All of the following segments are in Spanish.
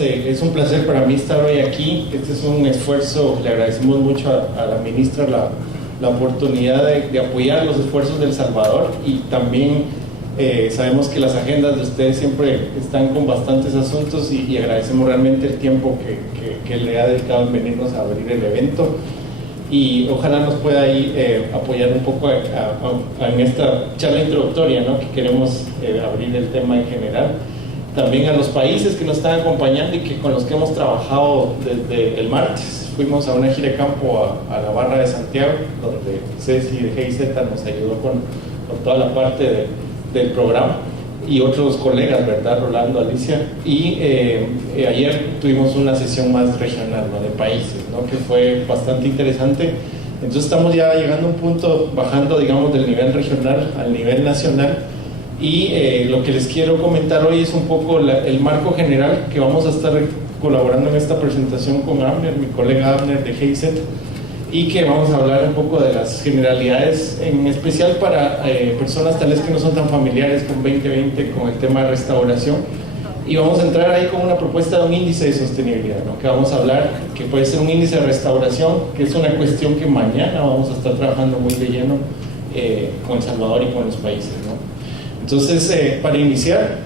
Es un placer para mí estar hoy aquí. Este es un esfuerzo, le agradecemos mucho a la ministra la oportunidad de apoyar los esfuerzos de El Salvador, y también sabemos que las agendas de ustedes siempre están con bastantes asuntos y agradecemos realmente el tiempo que le ha dedicado en venirnos a abrir el evento, y ojalá nos pueda ahí apoyar un poco en esta charla introductoria, ¿no? Que queremos abrir el tema en general. También a los países que nos están acompañando y con los que hemos trabajado desde el martes. Fuimos a una gira de campo a la Barra de Santiago, donde Ceci de GIZ nos ayudó con toda la parte del programa, y otros colegas, ¿verdad? Rolando, Alicia. Y ayer tuvimos una sesión más regional, ¿no? De países, ¿no? Que fue bastante interesante. Entonces estamos ya llegando a un punto, bajando, digamos, del nivel regional al nivel nacional. Y lo que les quiero comentar hoy es un poco el marco general que vamos a estar colaborando en esta presentación con Abner, mi colega Abner de GIZ, y que vamos a hablar un poco de las generalidades, en especial para personas tal vez que no son tan familiares con 2020, con el tema de restauración. Y vamos a entrar ahí con una propuesta de un índice de sostenibilidad, ¿no? Que vamos a hablar, que puede ser un índice de restauración, que es una cuestión que mañana vamos a estar trabajando muy de lleno con El Salvador y con los países, ¿no? Entonces, para iniciar,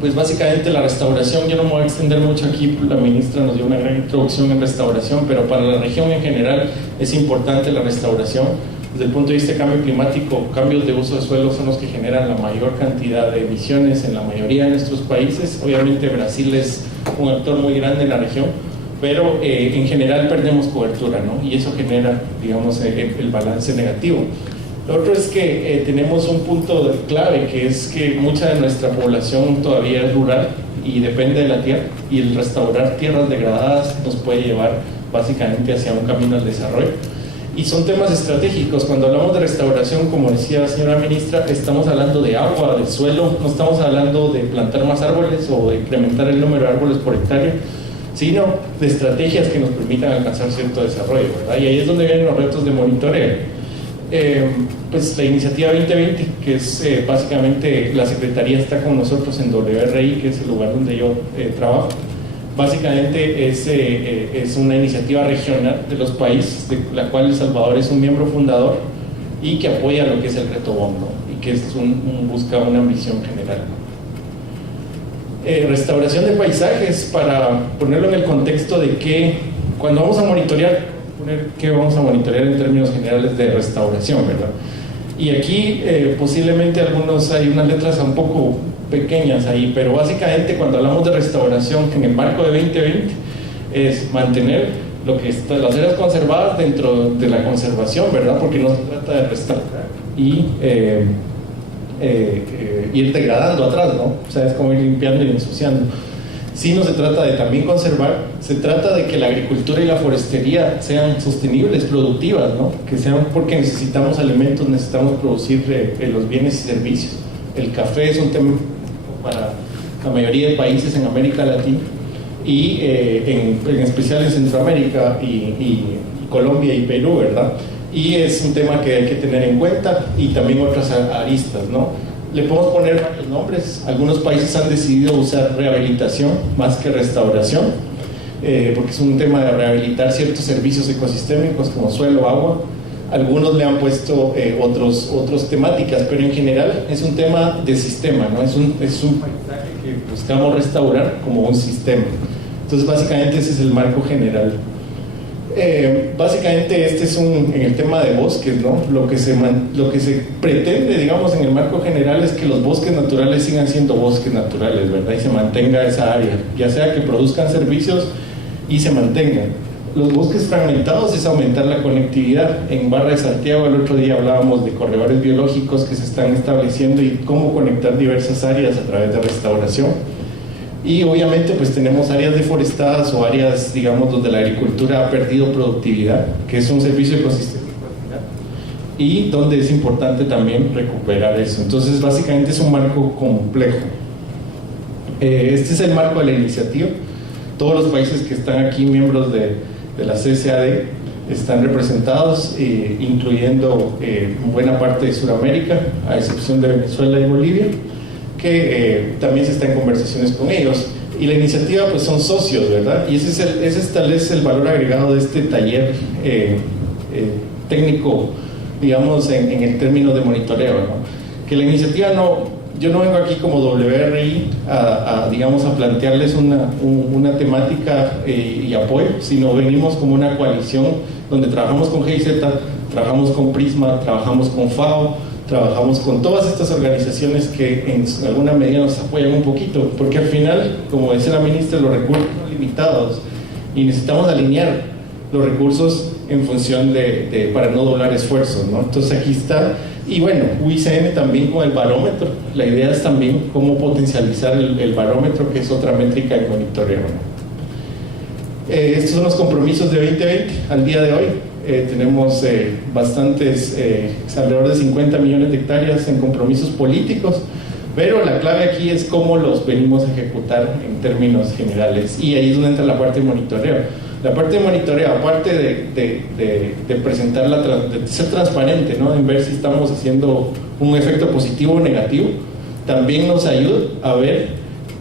pues básicamente la restauración, yo no me voy a extender mucho aquí, la ministra nos dio una gran introducción en restauración, pero para la región en general es importante la restauración. Desde el punto de vista de cambio climático, cambios de uso de suelo son los que generan la mayor cantidad de emisiones en la mayoría de nuestros países. Obviamente Brasil es un actor muy grande en la región, pero en general perdemos cobertura, ¿no? Y eso genera, digamos, el balance negativo. Lo otro es que tenemos un punto clave, que es que mucha de nuestra población todavía es rural y depende de la tierra, y el restaurar tierras degradadas nos puede llevar básicamente hacia un camino al desarrollo. Y son temas estratégicos. Cuando hablamos de restauración, como decía la señora ministra, estamos hablando de agua, de suelo, no estamos hablando de plantar más árboles o de incrementar el número de árboles por hectárea, sino de estrategias que nos permitan alcanzar cierto desarrollo, ¿verdad? Y ahí es donde vienen los retos de monitoreo. Pues la iniciativa 2020, que es básicamente la Secretaría está con nosotros en WRI, que es el lugar donde yo trabajo. Básicamente es una iniciativa regional de los países, de la cual El Salvador es un miembro fundador, y que apoya lo que es el reto BOM, ¿no? Y que es busca una ambición general. Restauración de paisajes, para ponerlo en el contexto de que cuando vamos a monitorear, ¿qué vamos a monitorear en términos generales de restauración, verdad? Y aquí posiblemente hay unas letras un poco pequeñas ahí, pero básicamente cuando hablamos de restauración en el marco de 2020 es mantener lo que está, las áreas conservadas dentro de la conservación, ¿verdad? Porque no se trata de restaurar y ir degradando atrás, ¿no? O sea, es como ir limpiando y ensuciando. Si no se trata de también conservar, se trata de que la agricultura y la forestería sean sostenibles, productivas, ¿no? Que sean, porque necesitamos alimentos, necesitamos producir los bienes y servicios. El café es un tema para la mayoría de países en América Latina y en especial en Centroamérica y Colombia y Perú, ¿verdad? Y es un tema que hay que tener en cuenta, y también otras aristas, ¿no? Le podemos poner varios nombres. Algunos países han decidido usar rehabilitación más que restauración, porque es un tema de rehabilitar ciertos servicios ecosistémicos como suelo, agua. Algunos le han puesto otras temáticas, pero en general es un tema de sistema, ¿no? Es un paisaje que buscamos restaurar como un sistema. Entonces básicamente ese es el marco general. Básicamente este es en el tema de bosques, ¿no? Lo que se pretende, digamos, en el marco general es que los bosques naturales sigan siendo bosques naturales, ¿verdad? Y se mantenga esa área, ya sea que produzcan servicios y se mantengan. Los bosques fragmentados es aumentar la conectividad. En Barra de Santiago el otro día hablábamos de corredores biológicos que se están estableciendo y cómo conectar diversas áreas a través de restauración. Y obviamente pues tenemos áreas deforestadas o áreas, digamos, donde la agricultura ha perdido productividad, que es un servicio ecosistémico al final, y donde es importante también recuperar eso. Entonces básicamente es un marco complejo. Este es el marco de la iniciativa. Todos los países que están aquí, miembros de la CCAD, están representados, incluyendo buena parte de Sudamérica, a excepción de Venezuela y Bolivia, que también se está en conversaciones con ellos. Y la iniciativa pues son socios, ¿verdad? Y ese es tal vez el valor agregado de este taller técnico, digamos, en el término de monitoreo, ¿no? Que la iniciativa yo no vengo aquí como WRI digamos, a plantearles una temática y apoyo, sino venimos como una coalición donde trabajamos con GIZ, trabajamos con Prisma, trabajamos con FAO, trabajamos con todas estas organizaciones que en alguna medida nos apoyan un poquito, porque al final, como dice la ministra, los recursos son limitados y necesitamos alinear los recursos en función para no doblar esfuerzos, ¿no? Entonces aquí está, y bueno, UICN también con el barómetro. La idea es también cómo potencializar el barómetro, que es otra métrica de monitoreo, ¿no? Estos son los compromisos de 2020 al día de hoy. Tenemos bastantes, alrededor de 50 millones de hectáreas en compromisos políticos, pero la clave aquí es cómo los venimos a ejecutar en términos generales, y ahí es donde entra la parte de monitoreo. La parte de monitoreo, aparte de presentar de ser transparente, ¿no? En ver si estamos haciendo un efecto positivo o negativo, también nos ayuda a ver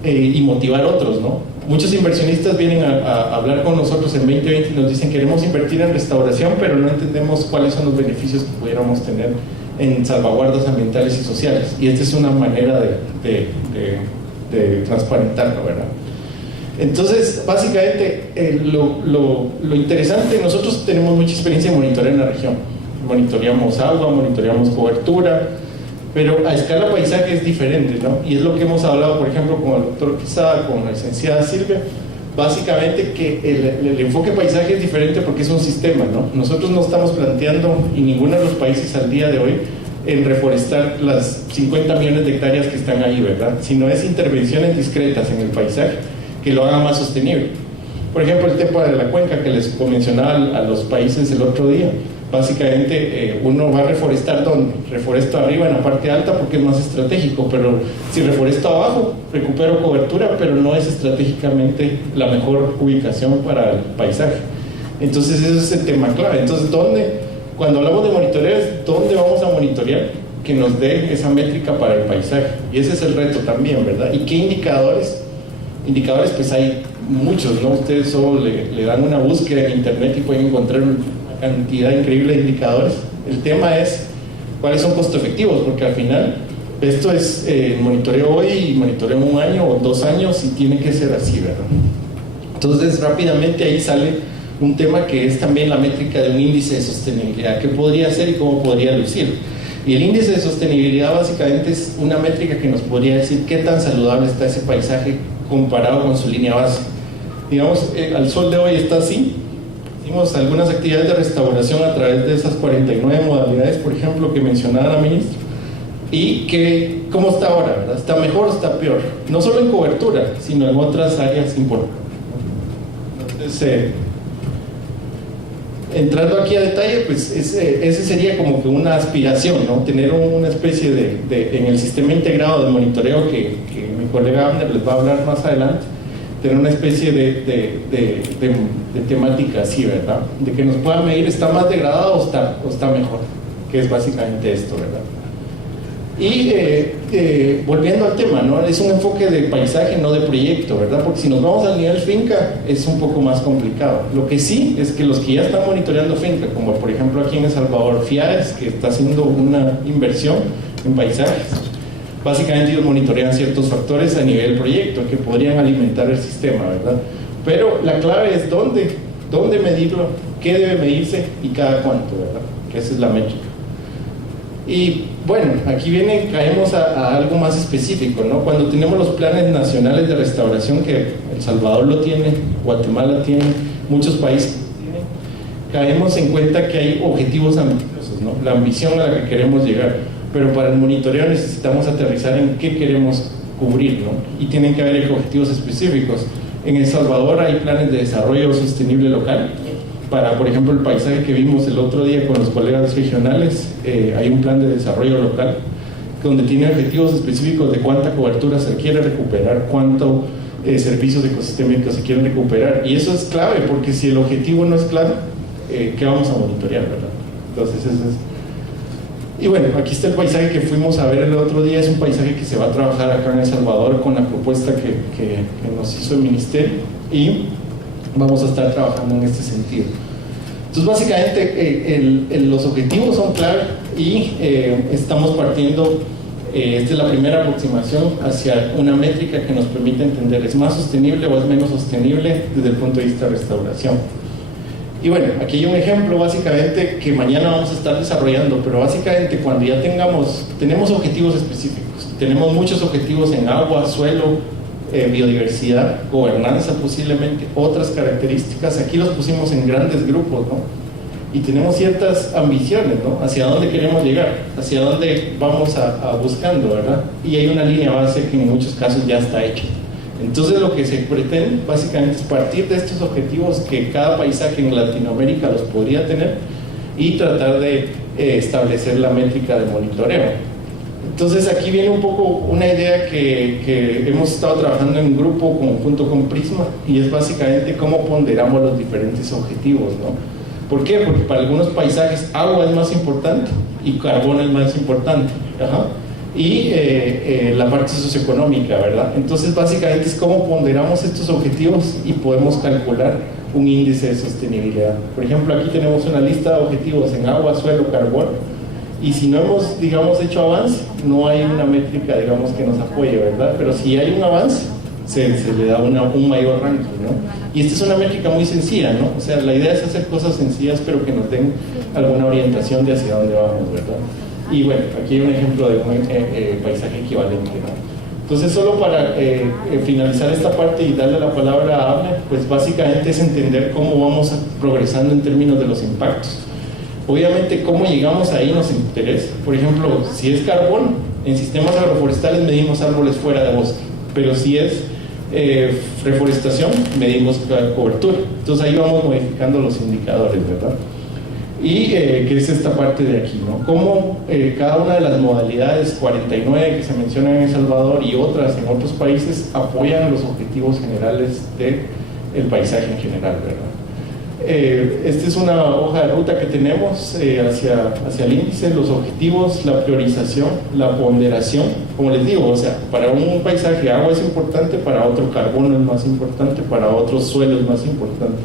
y motivar a otros, ¿no? Muchos inversionistas vienen a hablar con nosotros en 2020 y nos dicen: queremos invertir en restauración, pero no entendemos cuáles son los beneficios que pudiéramos tener en salvaguardas ambientales y sociales. Y esta es una manera de transparentarlo, ¿verdad? Entonces, básicamente, lo interesante, nosotros tenemos mucha experiencia en monitoreo en la región. Monitoreamos agua, monitoreamos cobertura, pero a escala paisaje es diferente, ¿no? Y es lo que hemos hablado, por ejemplo, con el doctor Quesada, con la licenciada Silvia. Básicamente que el enfoque paisaje es diferente porque es un sistema, ¿no? Nosotros no estamos planteando en ninguno de los países al día de hoy en reforestar las 50 millones de hectáreas que están ahí, ¿verdad? Sino es intervenciones discretas en el paisaje que lo hagan más sostenible. Por ejemplo, el tema de la cuenca que les mencionaba a los países el otro día. Básicamente uno va a reforestar ¿dónde? Reforesto arriba en la parte alta porque es más estratégico, pero si reforesto abajo recupero cobertura, pero no es estratégicamente la mejor ubicación para el paisaje. Entonces ese es el tema clave. Entonces, cuando hablamos de monitoreo, ¿dónde vamos a monitorear que nos dé esa métrica para el paisaje? Y ese es el reto también, ¿verdad? ¿Y qué indicadores? Indicadores pues hay muchos, ¿no? Ustedes solo le dan una búsqueda en internet y pueden encontrar una cantidad increíble de indicadores. El tema es cuáles son costo efectivos, porque al final esto es monitoreo hoy y monitoreo en 1 año o 2 años y tiene que ser así, ¿verdad? Entonces rápidamente ahí sale un tema que es también la métrica de un índice de sostenibilidad, qué podría ser y cómo podría lucir. Y el índice de sostenibilidad básicamente es una métrica que nos podría decir qué tan saludable está ese paisaje comparado con su línea base. Digamos, al sol de hoy está así. Hicimos algunas actividades de restauración a través de esas 49 modalidades, por ejemplo, que mencionaba la ministra. Y que, ¿cómo está ahora? ¿Verdad? ¿Está mejor o está peor? No solo en cobertura, sino en otras áreas importantes. Entonces, entrando aquí a detalle, pues ese sería como que una aspiración, ¿no? Tener una especie en el sistema integrado de monitoreo que mi colega Abner les va a hablar más adelante, tener una especie de temática así, ¿verdad? De que nos pueda medir, ¿está más degradado o está mejor? Que es básicamente esto, ¿verdad? Y volviendo al tema, ¿no? Es un enfoque de paisaje, no de proyecto, ¿verdad? Porque si nos vamos al nivel finca es un poco más complicado. Lo que sí es que los que ya están monitoreando finca, como por ejemplo aquí en El Salvador, FIAES, que está haciendo una inversión en paisajes, básicamente ellos monitorean ciertos factores a nivel proyecto que podrían alimentar el sistema, ¿verdad? Pero la clave es dónde medirlo, qué debe medirse y cada cuánto, ¿verdad? Que esa es la métrica. Y bueno, aquí caemos a algo más específico, ¿no? Cuando tenemos los planes nacionales de restauración, que El Salvador lo tiene, Guatemala tiene, muchos países lo tienen, caemos en cuenta que hay objetivos ambiciosos, ¿no? La ambición a la que queremos llegar, pero para el monitoreo necesitamos aterrizar en qué queremos cubrir, ¿no? Y tienen que haber objetivos específicos. En El Salvador hay planes de desarrollo sostenible local. Para, por ejemplo, el paisaje que vimos el otro día con los colegas regionales, hay un plan de desarrollo local donde tiene objetivos específicos de cuánta cobertura se quiere recuperar, cuánto servicios ecosistémicos se quieren recuperar. Y eso es clave, porque si el objetivo no es claro, ¿qué vamos a monitorear, verdad? Entonces, eso es. Y bueno, aquí está el paisaje que fuimos a ver el otro día. Es un paisaje que se va a trabajar acá en El Salvador con la propuesta que nos hizo el ministerio, y vamos a estar trabajando en este sentido. Entonces básicamente los objetivos son clave y estamos partiendo, esta es la primera aproximación hacia una métrica que nos permite entender es más sostenible o es menos sostenible desde el punto de vista de restauración. Y bueno, aquí hay un ejemplo básicamente que mañana vamos a estar desarrollando, pero básicamente cuando ya tenemos objetivos específicos, tenemos muchos objetivos en agua, suelo, biodiversidad, gobernanza posiblemente, otras características, aquí los pusimos en grandes grupos, ¿no? Y tenemos ciertas ambiciones, ¿no? Hacia dónde queremos llegar, hacia dónde vamos a buscando, ¿verdad? Y hay una línea base que en muchos casos ya está hecha. Entonces lo que se pretende básicamente es partir de estos objetivos que cada paisaje en Latinoamérica los podría tener y tratar de establecer la métrica de monitoreo. Entonces aquí viene un poco una idea que hemos estado trabajando en un grupo conjunto con Prisma, y es básicamente cómo ponderamos los diferentes objetivos, ¿no? ¿Por qué? Porque para algunos paisajes agua es más importante y carbono es más importante. Ajá. Y la parte socioeconómica, ¿verdad? Entonces básicamente es cómo ponderamos estos objetivos y podemos calcular un índice de sostenibilidad. Por ejemplo, aquí tenemos una lista de objetivos en agua, suelo, carbono, y si no hemos, digamos, hecho avance, no hay una métrica, digamos, que nos apoye, ¿verdad? Pero si hay un avance, se le da un mayor ranking, ¿no? Y esta es una métrica muy sencilla, ¿no? O sea, la idea es hacer cosas sencillas pero que nos den alguna orientación de hacia dónde vamos, ¿verdad? Y bueno, aquí hay un ejemplo de un paisaje equivalente, ¿no? Entonces, solo para finalizar esta parte y darle la palabra a Abner, pues básicamente es entender cómo vamos progresando en términos de los impactos. Obviamente, cómo llegamos ahí nos interesa. Por ejemplo, si es carbón, en sistemas agroforestales medimos árboles fuera de bosque, pero si es reforestación, medimos cobertura. Entonces ahí vamos modificando los indicadores, ¿verdad? Y que es esta parte de aquí, ¿no? Cómo cada una de las modalidades 49 que se mencionan en El Salvador y otras en otros países apoyan los objetivos generales del paisaje en general, ¿verdad? Esta es una hoja de ruta que tenemos hacia el índice, los objetivos, la priorización, la ponderación. Como les digo, o sea, para un paisaje agua es importante, para otro carbono es más importante, para otro suelo es más importante,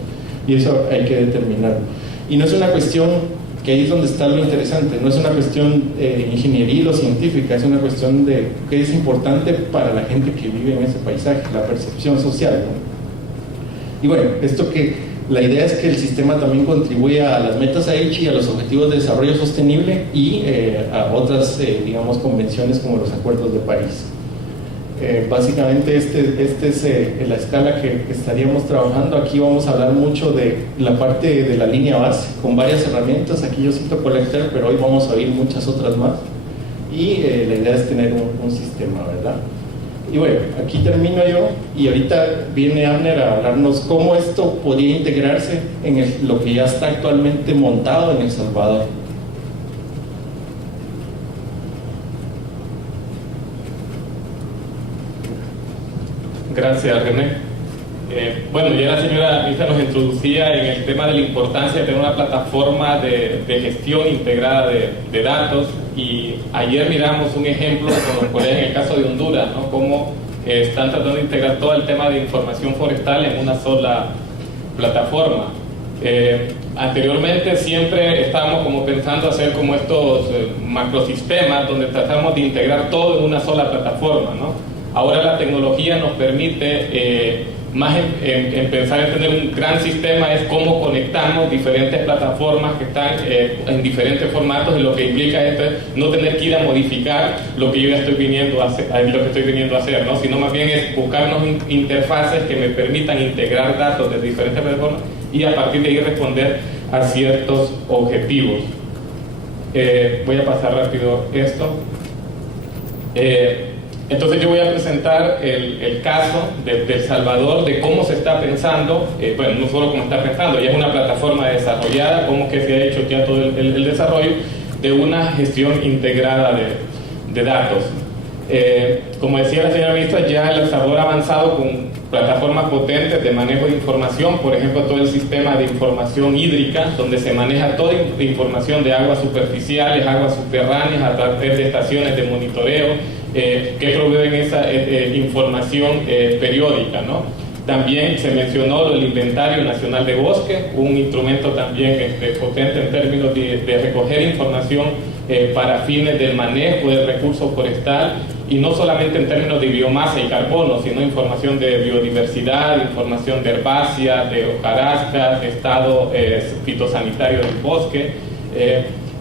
y eso hay que determinarlo. Y no es una cuestión, que ahí es donde está lo interesante, no es una cuestión ingenieril o científica, es una cuestión de qué es importante para la gente que vive en ese paisaje, la percepción social, ¿no? Y bueno, la idea es que el sistema también contribuya a las metas Aichi y a los objetivos de desarrollo sostenible y a otras, digamos, convenciones como los acuerdos de París. Básicamente este es la escala que estaríamos trabajando. Aquí vamos a hablar mucho de la parte de la línea base con varias herramientas. Aquí yo cito Collector, pero hoy vamos a oír muchas otras más, y la idea es tener un sistema, ¿verdad? Y bueno, aquí termino yo y ahorita viene Abner a hablarnos cómo esto podría integrarse en lo que ya está actualmente montado en El Salvador. Gracias, René. Bueno, ya la señora Lisa nos introducía en el tema de la importancia de tener una plataforma de gestión integrada de datos, y ayer miramos un ejemplo con los colegas en el caso de Honduras, ¿no? Cómo están tratando de integrar todo el tema de información forestal en una sola plataforma. Anteriormente siempre estábamos como pensando hacer como estos macrosistemas donde tratamos de integrar todo en una sola plataforma, ¿no? Ahora la tecnología nos permite más en pensar en tener un gran sistema, es cómo conectamos diferentes plataformas que están en diferentes formatos, y lo que implica esto es no tener que ir a modificar lo que yo ya estoy viniendo a hacer, ¿no? Sino más bien es buscarnos interfaces que me permitan integrar datos de diferentes plataformas y a partir de ahí responder a ciertos objetivos. Voy a pasar rápido esto. Entonces yo voy a presentar el caso de El Salvador, de cómo se está pensando, bueno, no solo cómo está pensando, ya es una plataforma desarrollada, cómo que se ha hecho ya todo el desarrollo de una gestión integrada de datos. Como decía la señora ministra, ya El Salvador ha avanzado con plataformas potentes de manejo de información, por ejemplo, todo el sistema de información hídrica, donde se maneja toda información de aguas superficiales, aguas subterráneas, a través de estaciones de monitoreo que proveen esa información periódica, ¿no? También se mencionó el Inventario Nacional de Bosque, un instrumento también potente en términos de recoger información para fines del manejo del recurso forestal, y no solamente en términos de biomasa y carbono, sino información de biodiversidad, información de herbácea, de hojarasca, de estado fitosanitario del bosque,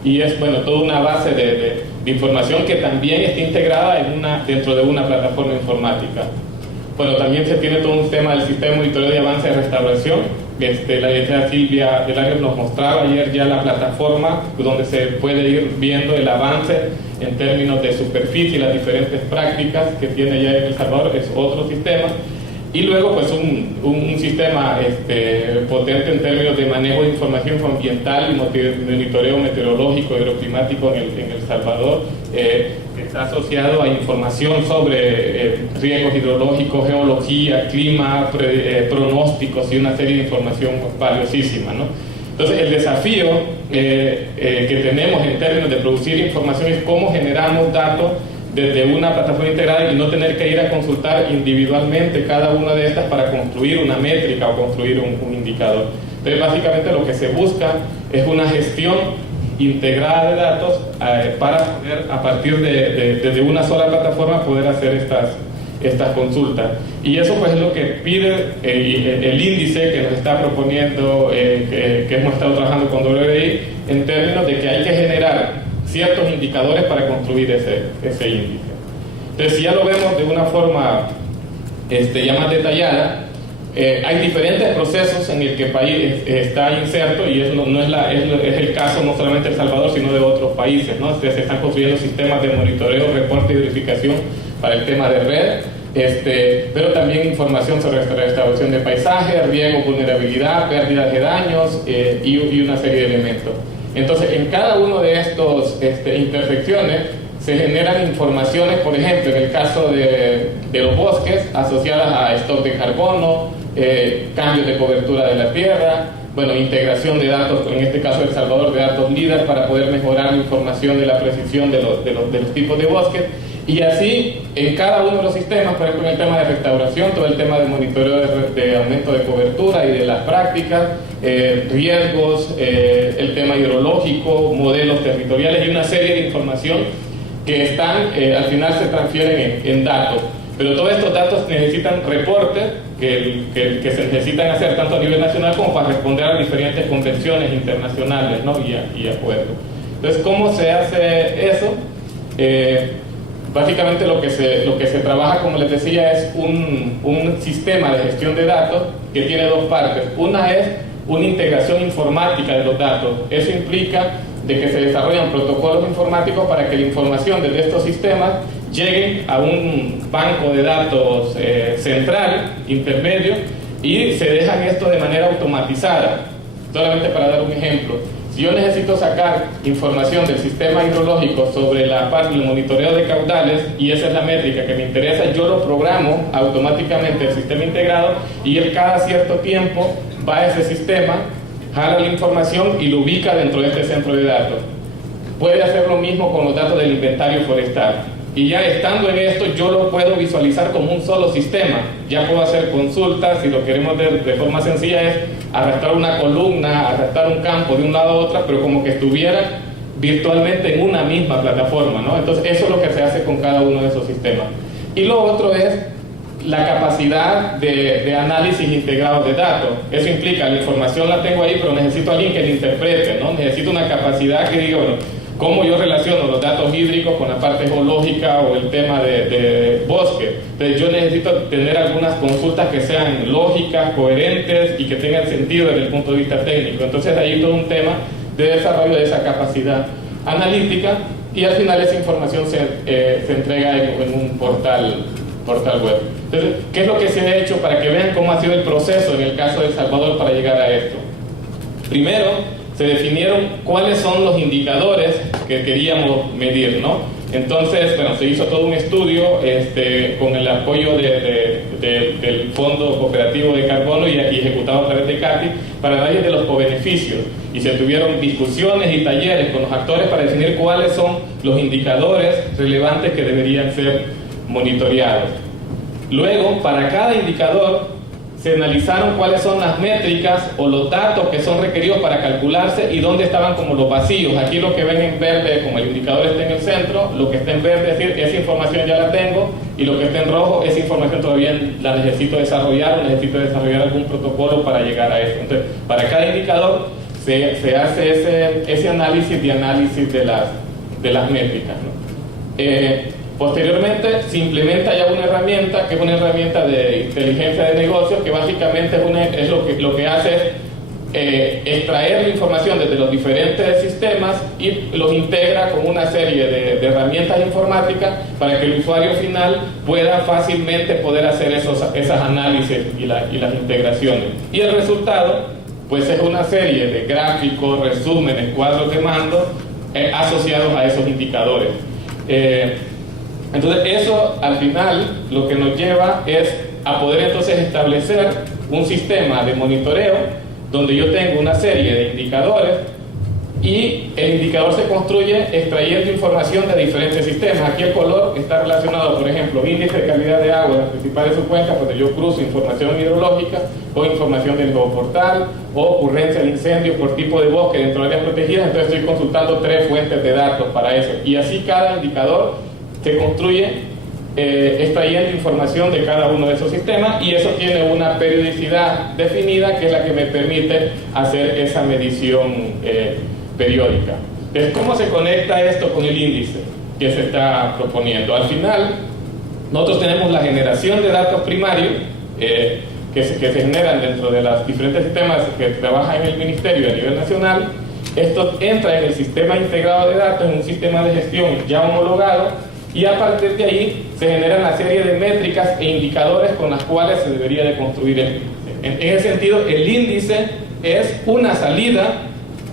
y es toda una base de información que también está integrada dentro de una plataforma informática. También se tiene todo un tema del sistema de monitoreo de avance de restauración. La licenciada Silvia Delarios nos mostraba ayer ya la plataforma donde se puede ir viendo el avance en términos de superficie y las diferentes prácticas que tiene ya El Salvador. Es otro sistema. Y luego un sistema potente en términos de manejo de información ambiental y monitoreo meteorológico y hidroclimático en El Salvador, que está asociado a información sobre riesgos hidrológicos, geología, clima, pronósticos y una serie de información valiosísima, ¿no? Entonces el desafío que tenemos en términos de producir información es cómo generamos datos desde una plataforma integrada y no tener que ir a consultar individualmente cada una de estas para construir una métrica o construir un indicador. Entonces básicamente lo que se busca es una gestión integrada de datos para poder, a partir desde una sola plataforma, poder hacer estas consultas. Y eso pues es lo que pide el índice que nos está proponiendo, que hemos estado trabajando con WDI, en términos de que hay que generar ciertos indicadores para construir ese índice. Entonces, si ya lo vemos de una forma ya más detallada, hay diferentes procesos en el que el país está inserto, y es el caso no solamente de El Salvador, sino de otros países, ¿no? Se están construyendo sistemas de monitoreo, reporte y verificación para el tema de red, pero también información sobre restauración de paisajes, riesgo, vulnerabilidad, pérdidas de daños y una serie de elementos. Entonces, en cada uno de estos intersecciones se generan informaciones, por ejemplo, en el caso de los bosques, asociadas a stock de carbono, cambios de cobertura de la tierra, integración de datos, en este caso de El Salvador, de datos LIDAR para poder mejorar la información de la precisión de los tipos de bosques. Y así, en cada uno de los sistemas, por ejemplo, en el tema de restauración, todo el tema de monitoreo de aumento de cobertura y de las prácticas, riesgos, el tema hidrológico, modelos territoriales y una serie de información que están, al final se transfieren en datos. Pero todos estos datos necesitan reportes que se necesitan hacer tanto a nivel nacional como para responder a diferentes convenciones internacionales, ¿no? y acuerdos. Entonces, ¿cómo se hace eso? Básicamente lo que se trabaja, como les decía, es un sistema de gestión de datos que tiene dos partes. Una es una integración informática de los datos. Eso implica de que se desarrollan protocolos informáticos para que la información de estos sistemas llegue a un banco de datos central, intermedio, y se dejan esto de manera automatizada. Solamente para dar un ejemplo, si yo necesito sacar información del sistema hidrológico sobre la parte del monitoreo de caudales, y esa es la métrica que me interesa, yo lo programo automáticamente el sistema integrado, y él cada cierto tiempo va a ese sistema, jala la información y lo ubica dentro de este centro de datos. Puede hacer lo mismo con los datos del inventario forestal. Y ya estando en esto, yo lo puedo visualizar como un solo sistema. Ya puedo hacer consultas, si lo queremos ver de forma sencilla, es arrastrar una columna, arrastrar un campo de un lado a otro, pero como que estuviera virtualmente en una misma plataforma, ¿no? Entonces, eso es lo que se hace con cada uno de esos sistemas. Y lo otro es la capacidad de análisis integrado de datos. Eso implica, la información la tengo ahí, pero necesito a alguien que la interprete, ¿no? Necesito una capacidad que diga, bueno, cómo yo relaciono los datos hídricos con la parte geológica o el tema de bosque. Entonces yo necesito tener algunas consultas que sean lógicas, coherentes y que tengan sentido desde el punto de vista técnico. Entonces hay todo un tema de desarrollo de esa capacidad analítica, y al final esa información se entrega en un portal web. Entonces, ¿qué es lo que se ha hecho para que vean cómo ha sido el proceso en el caso de El Salvador para llegar a esto? Primero, se definieron cuáles son los indicadores que queríamos medir, ¿no? Entonces, bueno, se hizo todo un estudio con el apoyo del Fondo Cooperativo de Carbono y ejecutado a través de CATI para análisis de los cobeneficios. Y se tuvieron discusiones y talleres con los actores para definir cuáles son los indicadores relevantes que deberían ser monitoreados. Luego, para cada indicador, se analizaron cuáles son las métricas o los datos que son requeridos para calcularse y dónde estaban como los vacíos. Aquí lo que ven en verde, como el indicador está en el centro, lo que está en verde es decir, esa información ya la tengo, y lo que está en rojo, esa información todavía la necesito desarrollar o necesito desarrollar algún protocolo para llegar a eso. Entonces, para cada indicador se hace ese análisis de las métricas, ¿no? Posteriormente se implementa ya una herramienta que es una herramienta de inteligencia de negocios que básicamente es lo que hace es extraer la información desde los diferentes sistemas y los integra con una serie de herramientas informáticas para que el usuario final pueda fácilmente poder hacer esas análisis y las integraciones. Y el resultado pues es una serie de gráficos, resúmenes, cuadros de mando asociados a esos indicadores. Entonces eso al final lo que nos lleva es a poder entonces establecer un sistema de monitoreo donde yo tengo una serie de indicadores y el indicador se construye extrayendo información de diferentes sistemas. Aquí el color está relacionado, por ejemplo, índice de calidad de agua, la principal de su cuenca, donde yo cruzo información hidrológica o información del geoportal o ocurrencia de incendios por tipo de bosque dentro de áreas protegidas. Entonces estoy consultando 3 fuentes de datos para eso y así cada indicador se construye extrayendo información de cada uno de esos sistemas y eso tiene una periodicidad definida que es la que me permite hacer esa medición periódica. Entonces, ¿cómo se conecta esto con el índice que se está proponiendo? Al final, nosotros tenemos la generación de datos primarios que se generan dentro de los diferentes sistemas que trabajan en el Ministerio a nivel nacional. Esto entra en el sistema integrado de datos, en un sistema de gestión ya homologado, y a partir de ahí se generan una serie de métricas e indicadores con las cuales se debería de construir el índice. En ese sentido, el índice es una salida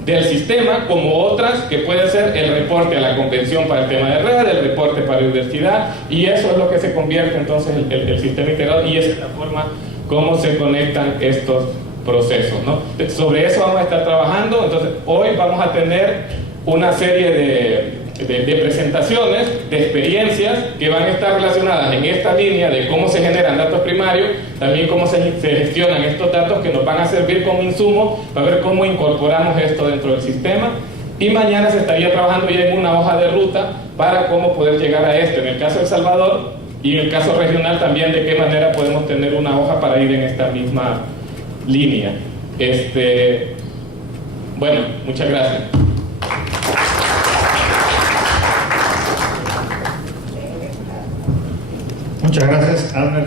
del sistema, como otras que puede ser el reporte a la Convención para el tema de red, el reporte para diversidad, y eso es lo que se convierte entonces en el sistema integrado, y esa es la forma como se conectan estos procesos, ¿no? Sobre eso vamos a estar trabajando. Entonces hoy vamos a tener una serie de presentaciones, de experiencias que van a estar relacionadas en esta línea de cómo se generan datos primarios, también cómo se gestionan estos datos que nos van a servir como insumo para ver cómo incorporamos esto dentro del sistema, y mañana se estaría trabajando ya en una hoja de ruta para cómo poder llegar a esto en el caso de El Salvador y en el caso regional también de qué manera podemos tener una hoja para ir en esta misma línea. Bueno, muchas gracias. Muchas gracias, Abner.